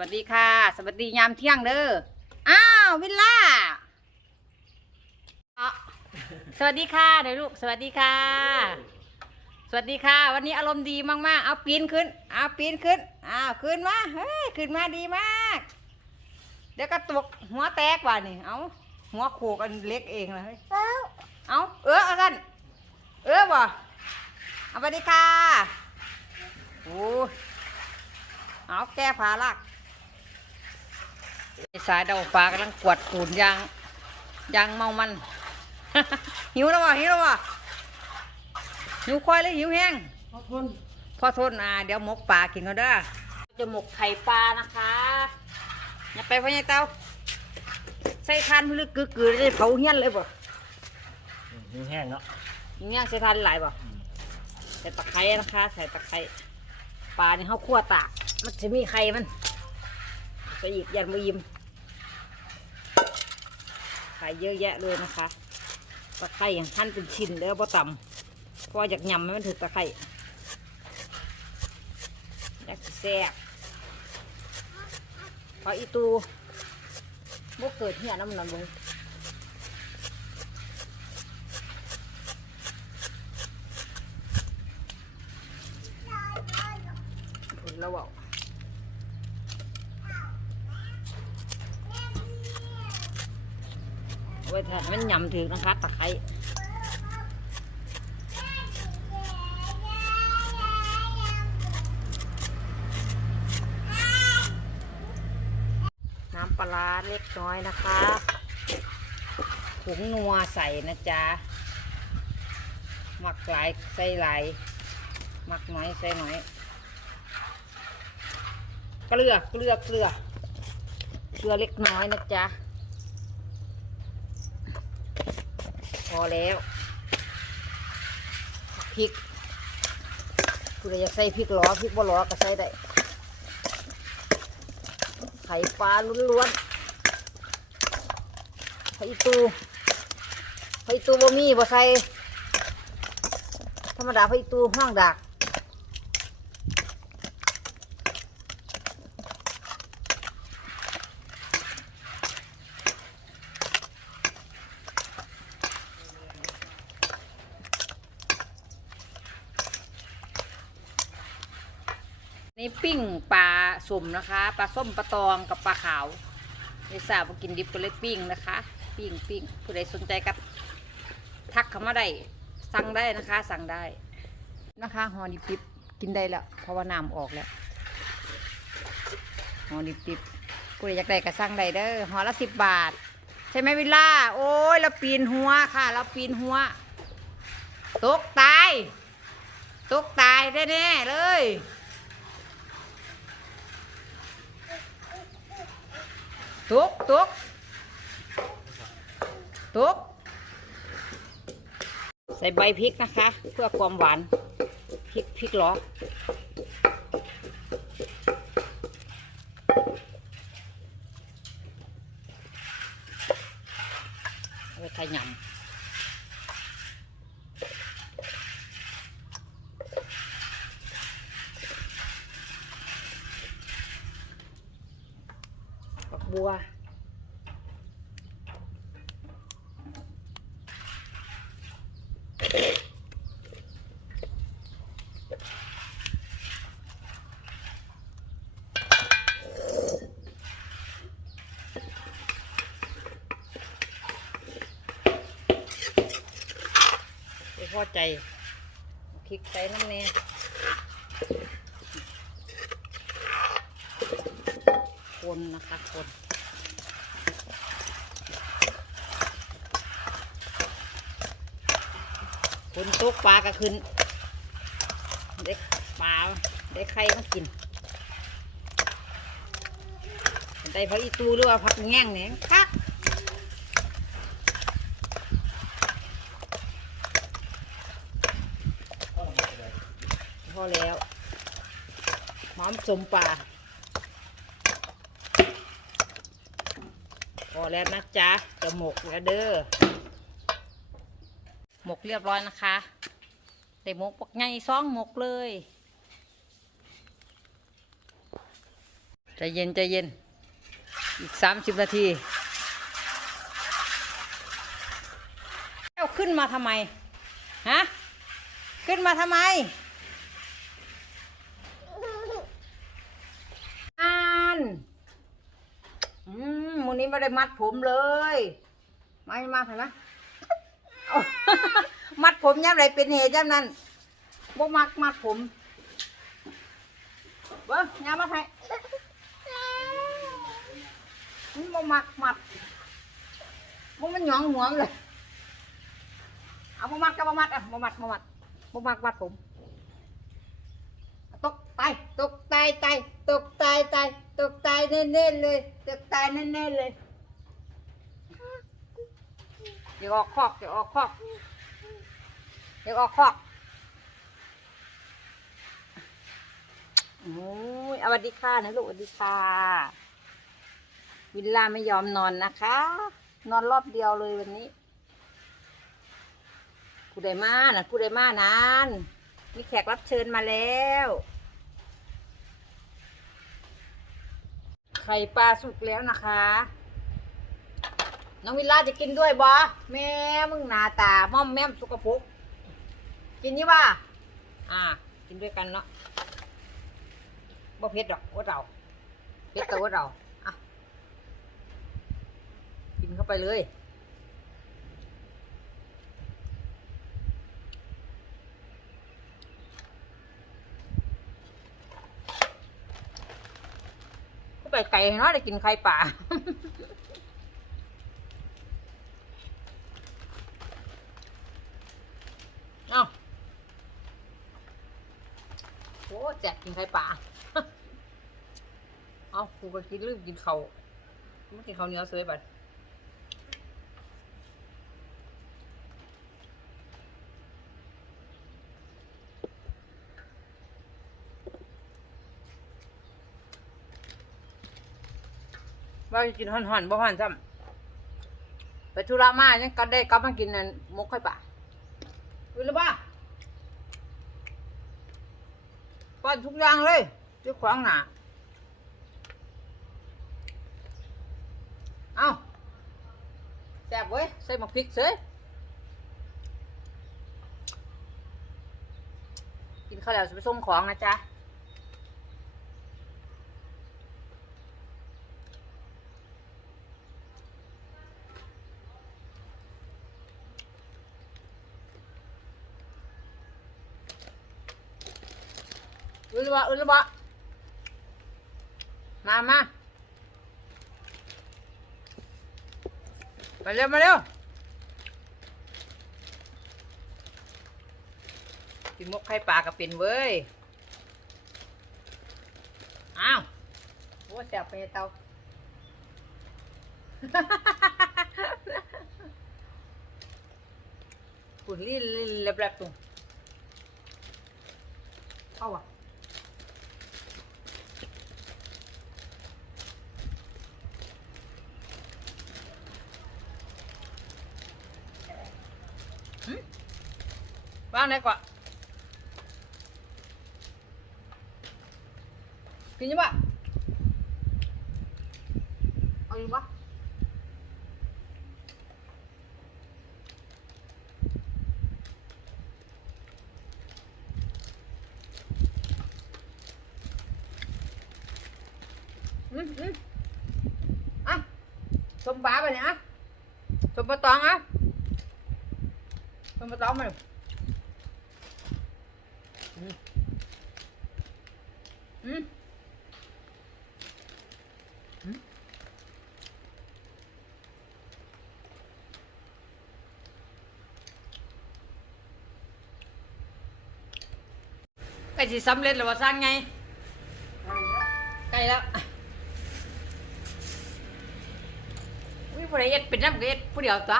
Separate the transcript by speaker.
Speaker 1: วัสดีค่ะ สวัสดียามเที่ยงเด้อ อ้าววิลล่าอะสวัสดีค่ะเดี๋ยวลูก สวัสดีค่ะ สวัสดีค่ะ วันนี้อารมณ์ดีมากๆ เอาปีนขึ้น เอาปีนขึ้น อ้าวขึ้นมา เฮ้ยขึ้นมาดีมาก เดี๋ยวก็ตกหัวแตกว่ะนี่ เอาหัวโขกอันเล็กเองเลยเฮ้ยเอาเออเอากัน เออบ่เอาสวัสดีค่ะ โอ้เอาแก้ผาลัก สายดาวฟ้ากำลังกวดปูนยางยางเมามัน หิวแล้ววะหิวแล้ววะหิวควายเลยหิวแห้ง
Speaker 2: ขอบคุณ
Speaker 1: พอทนอ่าเดี๋ยวหมกปลากินก็ได้อจะหมกไข่ปลานะคะอย่าไปพ่อใหญ่เต้าใส่ทานพลึกกึกกือได้เผาเฮี้ยนเลยบ่
Speaker 2: หิวแห้งเนาะ
Speaker 1: อย่างเงี้ยใส่ทานหลายบ่ใส่ตะไคร้นะคะ ใส่ตะไคร้ปลาเนี่ยเขาคั่วตากมันจะมีไข่มันใส่อีกยันมือยิม ไข่เยอะแยะเลยนะคะ ตะไคร้อย่างหั่นเป็นชิ้นแล้วพอต่ำพออยากยำให้มันถึงตะไคร้อยากแซ่บพออีตูบ่เกิดเหี้ยน้ำหนักมึง ผลแล้วเปล่า เอาไว้แทนมันยำถึงนะคะตะไคร้น้ำปลาร้าเล็กน้อยนะคะผงนัวใส่นะจ๊ะหมักหลายใส่หลายหมักน้อยใส่น้อยเกลือเกลือเกลือเกลือเล็กน้อยนะจ๊ะ อแล้วพริกคุณอยากใส่พริกหล้อพริกบ่หล้อก็ใส่ได้ไข่ปลาล้วนๆไข่ตูไข่ตูบ่มีบ่ใส่ธรรมดาไข่ตูห้างดัก นี่ปิ้งปลาสุ่มนะคะปลาส้มปลาตองกับปลาขาวไอสาวกินดิบก็เลยปิ้งนะคะ ปิ้งปิ้งผู้ใดสนใจก็ทักเข้ามาได้สั่งได้นะคะ สั่งได้นะคะหอดิบดิบกินได้แล้วเพราะว่าน้ำออกแล้วหอดิบดิบผู้ใดอยากได้ก็สั่งได้เด้อหอละสิบบาท ใช่ไหมวิลล่าโอ้ยเราปีนหัวค่ะ เราปีนหัวตกตายตกตายแน่ๆเลย ตุกตุกตุกใส่ใบพริกนะคะ เพื่อความหวานพริกพริกหรอเอาไปขยำปัก บัว พอใจพริกใส่น้ำเน่คนนะคะคน นตกปลาก็ขึ้นได้ปลาได้ไข่มากินได้พักอีตูหรือว่าพักแง่งเนี่ยคักพอแล้วหอมสมป่าพอแล้วนะจ๊ะจะหมกแล้วเด้อ หมกเรียบร้อยนะคะแต่หมกปักไงซองหมกเลยใจเย็นใจเย็น อีกสามสิบนาทีเอาขึ้นมาทำไม ฮะ ขึ้นมาทำไมอ่านอืมมูนี้ไม่ได้มัดผมเลย ไม่มาเห็นไหม มัดผมย่ำไรเป็นเหตุย่ำนั้นบ่มักมัดผมเบิ้งย่ำมาให้มันบ่มักมัดบ่มันหยองหัวเลยเอาบ่มัดก็บ่มัดอะบ่มัดบ่มัดบ่มักมัดผมตกตายตกตายตายตกตายตายตกตายแน่ๆเลยตกตายแน่ๆเลย เดี๋ยวออกคอกเดี๋ยวออกคอกเดี๋ยวออกคอกโอ้ยสวัสดีค่ะนะลูกสวัสดีค่ะ วิลล่าไม่ยอมนอนนะคะ นอนรอบเดียวเลยวันนี้ผู้ใดมานะผู้ใดมานาน มีแขกรับเชิญมาแล้วไข่ปลาสุกแล้วนะคะ น้องวิลล่าจะกินด้วยบอแม่มึงหนาตาม่อมแม่มสุกปุก กินนี่ว่าอ่า กินด้วยกันเนาะบ่เผ็ดดอกว่าเราเผ็ดแต่ว่าเราอะกินเข้าไปเลยก็ไปไก่เนาะได้กินไข่ป่า เอ้า โอ้แจกกินไข่ป่าเอากูก็กินลืมกินเขาไม่กินเขาวเนียวเสยบัดว่าจะกินห่อนๆบ่ห่อนซ้ำไปธุระมายังก็ได้กลับมากินนั่นมกไข่ป่ารู้ปล่า ป้อนทุกอย่างเลยที่ขวางหนาเอาแซ่บเว้ยใส่หมกพริกเสยกินข้าวแล้วจะไปส่งของนะจ๊ะ อุลบะอุลบะมามามาเร็วมาเร็วกินมกไข่ปลากับเป็นเว้ย อ้าวโอ้แสบไปเตาปุ่นลี่เล็บๆตรงเอาว่ะว่างไหนก่ะ เอาอยู่ปะอืมอืมอะส มบ้าไปเนี่ยอะสมปะตองอะสมปะตองมาอืมอืมอืมใกล้สิสำเร็จแล้วว่าสร้างไงใกล้แล้วอุ้ยผู้ใดเอ็ดเป็นน้ำก็เอ็ดผู้เดียวตัว